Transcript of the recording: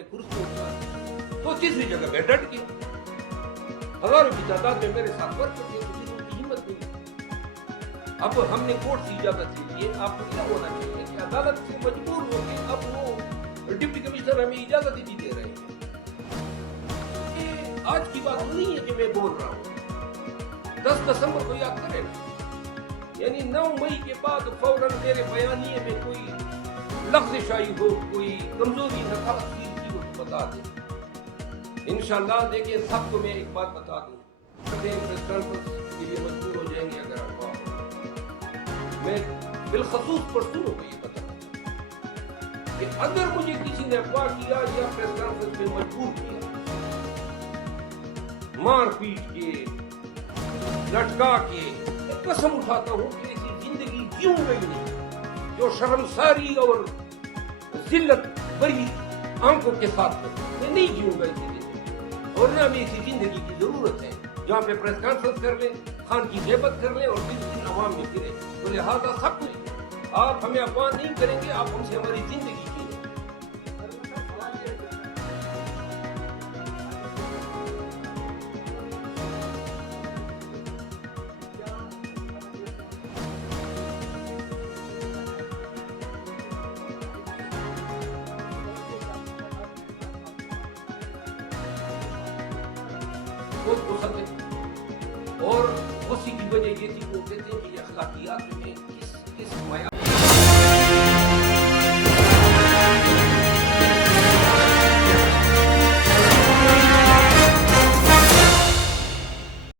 میں کرسیوں پر تو تیسری جگہ پہ ڈٹ گیا. ہزاروں کی تعداد میں میرے ساتھ ورک کرتے کسی کو کی ہمت نہیں. اب ہم نے کورٹ سے اجازت لی ہے. آپ کو کیا ہونا چاہیے کہ عدالت سے مجبور ہو کے اب وہ ڈپٹی کمشنر ہمیں اجازت ہی نہیں دے رہے ہیں. یہ آج کی بات نہیں ہے کہ میں بول رہا ہوں. 10 دسمبر کو یاد کریں نا, یعنی 9 مئی کے بعد فوراً میرے بیانیے میں کوئی لفظ شائی ہو, کوئی کمزوری نقاص کی ہو تو بتا دیں. انشاءاللہ دیکھیں سب کو میں ایک بات بتا دوں, پریس کانفرنس کے لیے مجبور ہو جائیں گے اگر آپ میں بالخصوص پرسنوں کو یہ بتاؤں کہ اگر مجھے کسی نے اغوا کیا یا پریس کانفرنس میں مجبور کیا, مار پیٹ کے, لٹکا کے, قسم اٹھاتا ہوں کہ ایسی زندگی جیوں گئی نہیں جو شرمساری اور ذلت بری آنکھوں کے ساتھ ہو. میں نہیں جیوں گا ایسی زندگی, اور نہ ہمیں ایسی زندگی کی ضرورت ہے جہاں پہ پریس کانفرنس کر لیں, خان کی غیبت کر لیں اور پھر عوام میں پھریں. تو لہٰذا سب کچھ آپ ہمیں افواہ نہیں کریں گے, آپ ہم سے ہماری زندگی کی لیں. بہت پسند ہے, اور اسی کی وجہ یہ تھی کہ وہ کہتے ہیں کہ یہ اخلاقیات